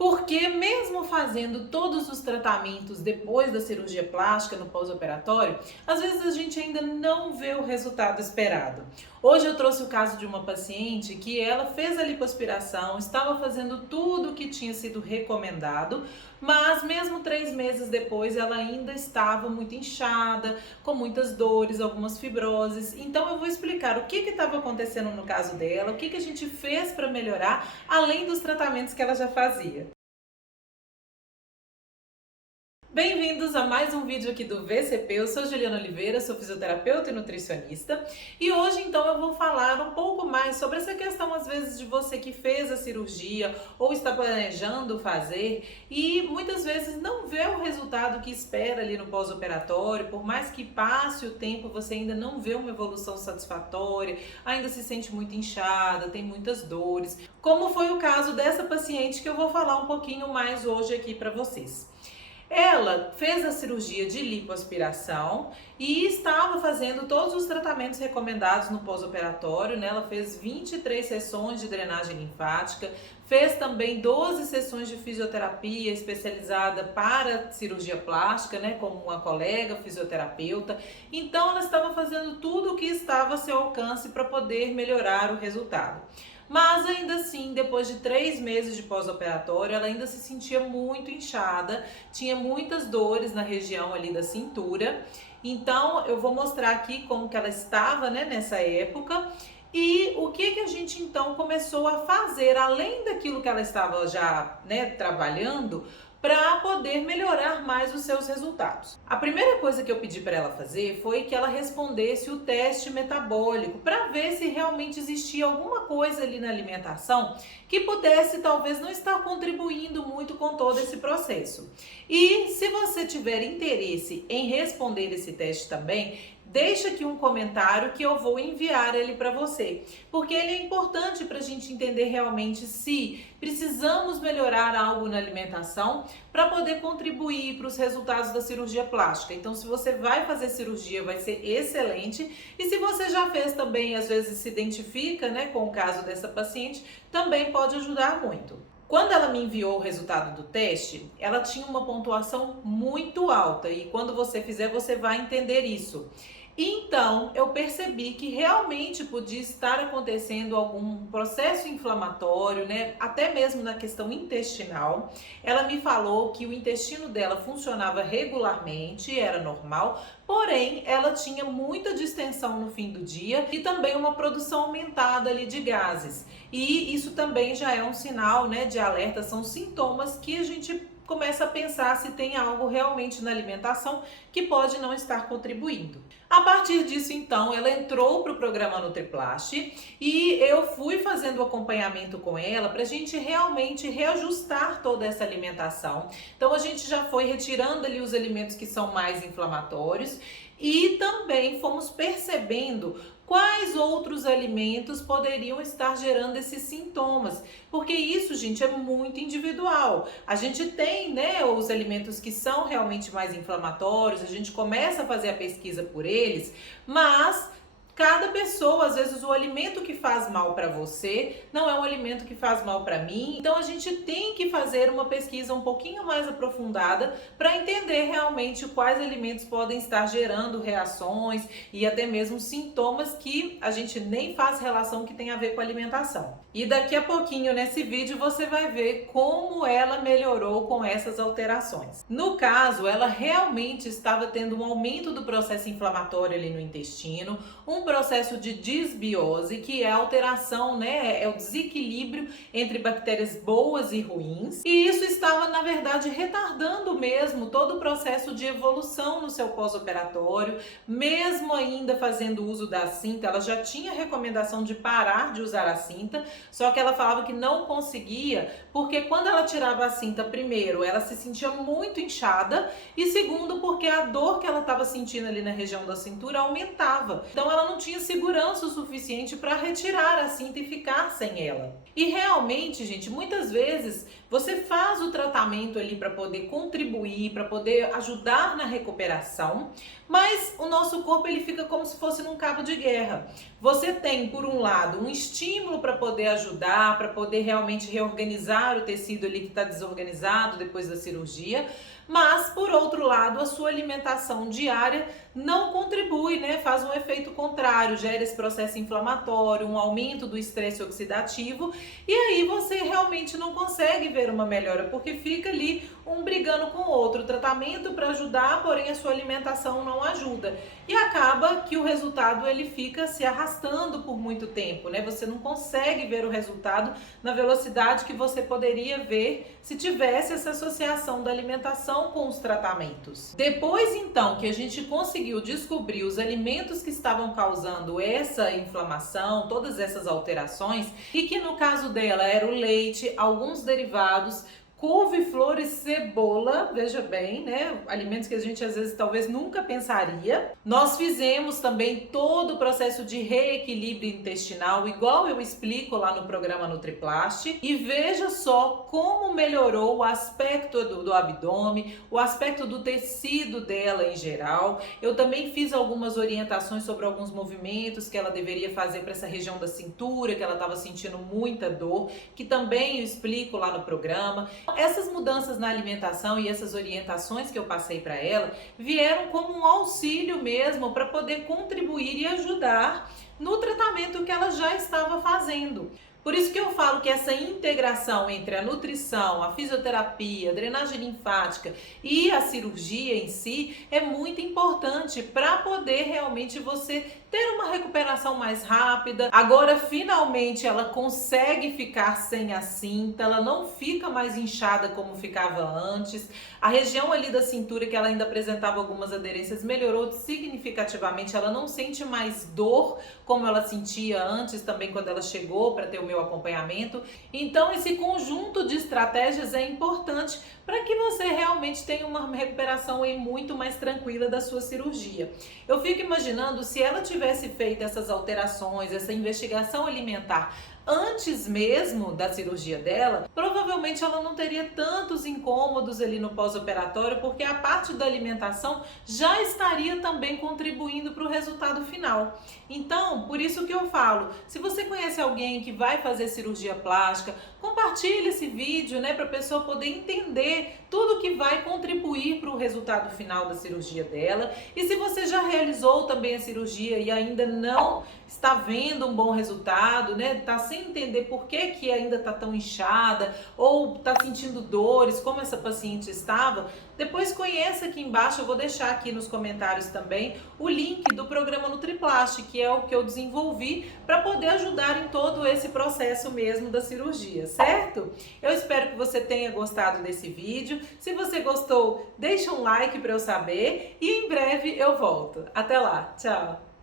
Porque mesmo fazendo todos os tratamentos depois da cirurgia plástica no pós-operatório, às vezes a gente ainda não vê o resultado esperado. Hoje eu trouxe o caso de uma paciente que ela fez a lipoaspiração, estava fazendo tudo o que tinha sido recomendado, mas mesmo 3 meses depois ela ainda estava muito inchada, com muitas dores, algumas fibroses. Então eu vou explicar o que estava acontecendo no caso dela, o que a gente fez para melhorar, além dos tratamentos que ela já fazia. Bem-vindos a mais um vídeo aqui do VCP. Eu sou Juliana Oliveira, sou fisioterapeuta e nutricionista, e hoje então eu vou falar um pouco mais sobre essa questão às vezes de você que fez a cirurgia ou está planejando fazer e muitas vezes não vê o resultado que espera ali no pós-operatório. Por mais que passe o tempo, você ainda não vê uma evolução satisfatória, ainda se sente muito inchada, tem muitas dores, como foi o caso dessa paciente que eu vou falar um pouquinho mais hoje aqui para vocês. Ela fez a cirurgia de lipoaspiração e estava fazendo todos os tratamentos recomendados no pós-operatório, né? Ela fez 23 sessões de drenagem linfática, fez também 12 sessões de fisioterapia especializada para cirurgia plástica, né? Com uma colega fisioterapeuta. Então ela estava fazendo tudo o que estava a seu alcance para poder melhorar o resultado. Mas ainda assim, depois de 3 meses de pós-operatório, ela ainda se sentia muito inchada, tinha muitas dores na região ali da cintura. Então eu vou mostrar aqui como que ela estava, né, nessa época. E o que a gente então começou a fazer, além daquilo que ela estava já, né, trabalhando, para poder melhorar mais os seus resultados. A primeira coisa que eu pedi para ela fazer foi que ela respondesse o teste metabólico para ver se realmente existia alguma coisa ali na alimentação que pudesse talvez não estar contribuindo muito com todo esse processo. E se você tiver interesse em responder esse teste também, deixa aqui um comentário que eu vou enviar ele para você, porque ele é importante para a gente entender realmente se precisamos melhorar algo na alimentação para poder contribuir para os resultados da cirurgia plástica. Então, se você vai fazer cirurgia, vai ser excelente, e se você já fez também, às vezes se identifica, né, com o caso dessa paciente, também pode ajudar muito. Quando ela me enviou o resultado do teste, ela tinha uma pontuação muito alta, e quando você fizer, você vai entender isso. Então, eu percebi que realmente podia estar acontecendo algum processo inflamatório, né? Até mesmo na questão intestinal. Ela me falou que o intestino dela funcionava regularmente, era normal, porém ela tinha muita distensão no fim do dia e também uma produção aumentada ali de gases. E isso também já é um sinal, né, de alerta, são sintomas que a gente começa a pensar se tem algo realmente na alimentação que pode não estar contribuindo. A partir disso, então, ela entrou para o programa NutriPlast e eu fui fazendo o acompanhamento com ela para a gente realmente reajustar toda essa alimentação. Então, a gente já foi retirando ali os alimentos que são mais inflamatórios e também fomos percebendo quais outros alimentos poderiam estar gerando esses sintomas, porque isso, gente, é muito individual. A gente tem, né, os alimentos que são realmente mais inflamatórios, a gente começa a fazer a pesquisa por eles, mas cada pessoa, às vezes o alimento que faz mal para você não é um alimento que faz mal para mim. Então a gente tem que fazer uma pesquisa um pouquinho mais aprofundada para entender realmente quais alimentos podem estar gerando reações e até mesmo sintomas que a gente nem faz relação que tem a ver com a alimentação. E daqui a pouquinho nesse vídeo você vai ver como ela melhorou com essas alterações. No caso, ela realmente estava tendo um aumento do processo inflamatório ali no intestino, um processo de disbiose, que é a alteração, né, é o desequilíbrio entre bactérias boas e ruins, e isso estava, na verdade, retardando mesmo todo o processo de evolução no seu pós-operatório. Mesmo ainda fazendo uso da cinta, ela já tinha recomendação de parar de usar a cinta, só que ela falava que não conseguia, porque quando ela tirava a cinta, primeiro, ela se sentia muito inchada, e segundo, porque a dor que ela estava sentindo ali na região da cintura aumentava. Então ela não tinha segurança o suficiente para retirar a cinta e ficar sem ela. E realmente, gente, muitas vezes, Você faz o tratamento ali para poder contribuir, para poder ajudar na recuperação, mas o nosso corpo ele fica como se fosse num cabo de guerra. Você tem, por um lado, um estímulo para poder ajudar, para poder realmente reorganizar o tecido ali que está desorganizado depois da cirurgia, mas por outro lado, a sua alimentação diária não contribui, né? Faz um efeito contrário, gera esse processo inflamatório, um aumento do estresse oxidativo, e aí você realmente não consegue ver uma melhora, porque fica ali um brigando com o outro, tratamento para ajudar, porém a sua alimentação não ajuda. E acaba que o resultado ele fica se arrastando por muito tempo, né? Você não consegue ver o resultado na velocidade que você poderia ver se tivesse essa associação da alimentação com os tratamentos. Depois então que a gente conseguiu descobrir os alimentos que estavam causando essa inflamação, todas essas alterações, e que no caso dela era o leite, alguns derivados, couve-flor e cebola, veja bem, né? Alimentos que a gente às vezes talvez nunca pensaria. Nós fizemos também todo o processo de reequilíbrio intestinal, igual eu explico lá no programa NutriPlast, e veja só como melhorou o aspecto do abdômen, o aspecto do tecido dela em geral. Eu também fiz algumas orientações sobre alguns movimentos que ela deveria fazer para essa região da cintura, que ela estava sentindo muita dor, que também eu explico lá no programa. Essas mudanças na alimentação e essas orientações que eu passei para ela vieram como um auxílio mesmo para poder contribuir e ajudar no tratamento que ela já estava fazendo. Por isso que eu falo que essa integração entre a nutrição, a fisioterapia, a drenagem linfática e a cirurgia em si é muito importante para poder realmente você ter uma recuperação mais rápida. Agora, finalmente, ela consegue ficar sem a cinta, ela não fica mais inchada como ficava antes. A região ali da cintura, que ela ainda apresentava algumas aderências, melhorou significativamente. Ela não sente mais dor como ela sentia antes, também quando ela chegou para ter o meu acompanhamento. Então, esse conjunto de estratégias é importante para que você realmente tenha uma recuperação aí muito mais tranquila da sua cirurgia. Eu fico imaginando se ela tivesse feito essas alterações, essa investigação alimentar antes mesmo da cirurgia dela, provavelmente ela não teria tantos incômodos ali no pós-operatório, porque a parte da alimentação já estaria também contribuindo para o resultado final. Então, por isso que eu falo, se você conhece alguém que vai fazer cirurgia plástica, compartilhe esse vídeo, né, para a pessoa poder entender tudo que vai contribuir para o resultado final da cirurgia dela. E se você já realizou também a cirurgia e ainda não está vendo um bom resultado, né, está sem entender por que ainda está tão inchada ou está sentindo dores, como essa paciente estava, depois conheça aqui embaixo, eu vou deixar aqui nos comentários também o link do programa NutriPlast, que é o que eu desenvolvi para poder ajudar em todo esse processo mesmo da cirurgia, certo? Eu espero que você tenha gostado desse vídeo. Se você gostou, deixa um like para eu saber e em breve eu volto. Até lá, tchau!